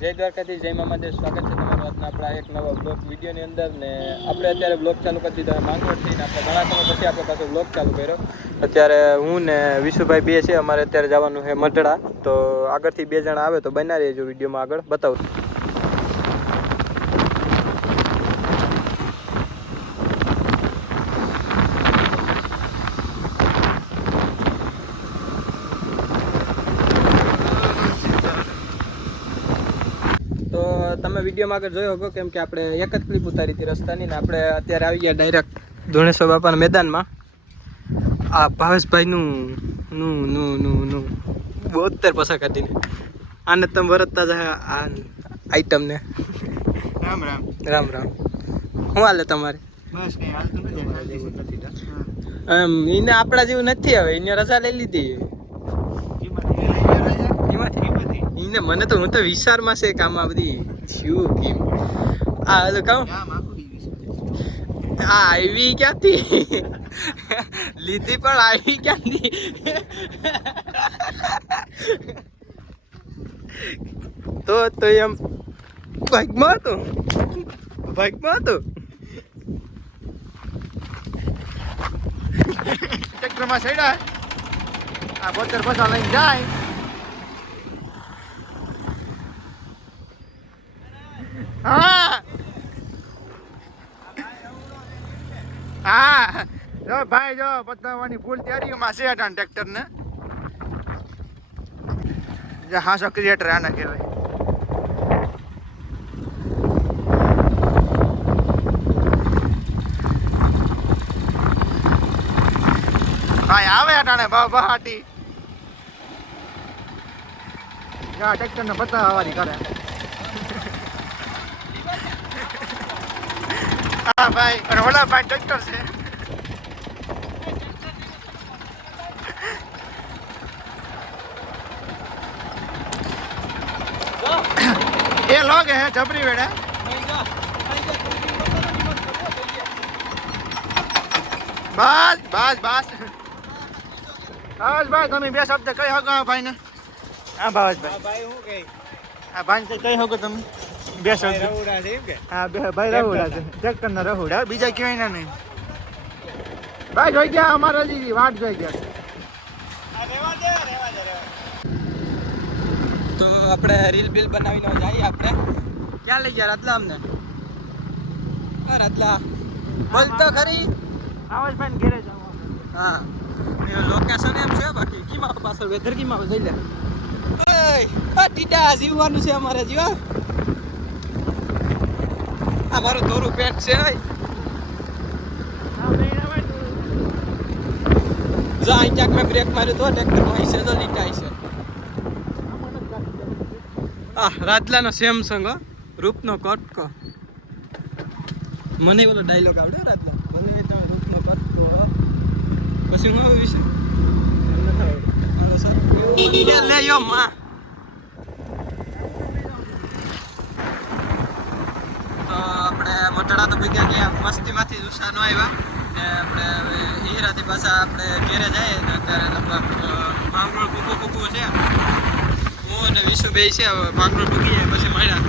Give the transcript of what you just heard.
જય દ્વારકાથી જય મામાદેવ, સ્વાગત છે તમારું આજના આપણા એક નવા બ્લોગ વિડીયોની અંદર. ને આપણે અત્યારે બ્લોગ ચાલુ કરી દીધો માંગરોળથી ને આપણે ઘણા સમય પછી આપણે પાછો બ્લોગ ચાલુ કર્યો. અત્યારે હું ને વિશુભાઈ બે છે, અમારે અત્યારે જવાનું છે મટડા. તો આગળથી બે જણા આવે તો બના રહેજો, વિડીયોમાં આગળ બતાવું. તો તમે વિડીયોમાં આગળ જોયો હો, કેમ કે આપણે એક જ ક્લિપ ઉતારી હતી રસ્તાની ને આપણે અત્યારે આવી ગયા ડાયરેક્ટ ધોણેશ્વર બાપાના મેદાનમાં. આ ભાવેશભાઈનું નું 72 પૈસા કાઢીને આને તમે વરતતા જાય આ આઈટમને. રામ રામ રામ રામ. શું હાલે તમારે? બસ કઈ હાલતું નથી. એને આપણા જેવું નથી. હવે એને રજા લઈ લીધી એને. મને તો હું તો વિચારમાં છે કે આમાં બધી શું કેમ આ હલો કહું આ આવી ક્યાંથી લીધી પણ આવી ક્યાંથી? તો એમ ભાગમાં હતો ટ્રેક્ટરમાં સડ્યા આ 72 પૈસા લઈને જાય. હા હા જો ભાઈ જો બતાવવાની ફૂલ તૈયારીમાં છે આ ટ્રેક્ટર ને. હાસો ક્રિએટર આને કહેવાય. ભાઈ આવે અટાણે બહાટી ટ્રેક્ટર ને બતાવવાની કરે. હા ભાઈ અને ઓલા ભાઈ ટ્રેક્ટર છે. એ લોગ હે જબરી વેડા. બસ ભાઈ તમે બે શબ્દ કઈ શકો ભાઈ ને. હા ભાવેશભાઈ હું કઈ હા ભાઈ કઈ શકો તમે બે શબ્દ. હા ભાઈ રહોડા છે ટ્રેક્ટર ના રહોડા, બીજા કહેવાય ના નહીં. ભાઈ જોઈ ગયા અમારે હજી વાટ જોઈ ગયા. તો આપણે રીલ બિલ બનાવીને જઈએ. આપણે ક્યાં લઈ ગયા? રતલા અમને રતલા બોલ તો ખરી. આવાજ ભાઈ ઘરે જાવ. હા લોકેશન એમ છે. બાકી કીમાં પાછળ વેધર કીમાં જઈ લે. ઓય ટીટા જીવવાનું છે અમારે. જીવા આ મારું દોરું પેન્ટ છે. જો અહીં ક્યાંક મેં બ્રેક માર્યું તો ટ્રેક્ટરમાં આવી છે. તો લીટા છે. આ રાજલાનો સેમસંગ રૂપનો કટકો. મને ઓલો ડાયલોગ આવડ્યો રાજલા. ભલે રૂપનો કટકો પછી હું આવે વિશે લે યો માં. તો આપણે મટડા તો ભેગા ગયા, મસ્તીમાંથી ઉષાનો આવ્યા ને આપણે હવે હીરાથી પાછા આપણે ઘેરે જઈએ ને અત્યારે લગભગ માંગરોળ કૂકું છે. હું અને વિશુ બે છે. હવે માંગરોળ ભૂગી જાય પછી મળ્યા.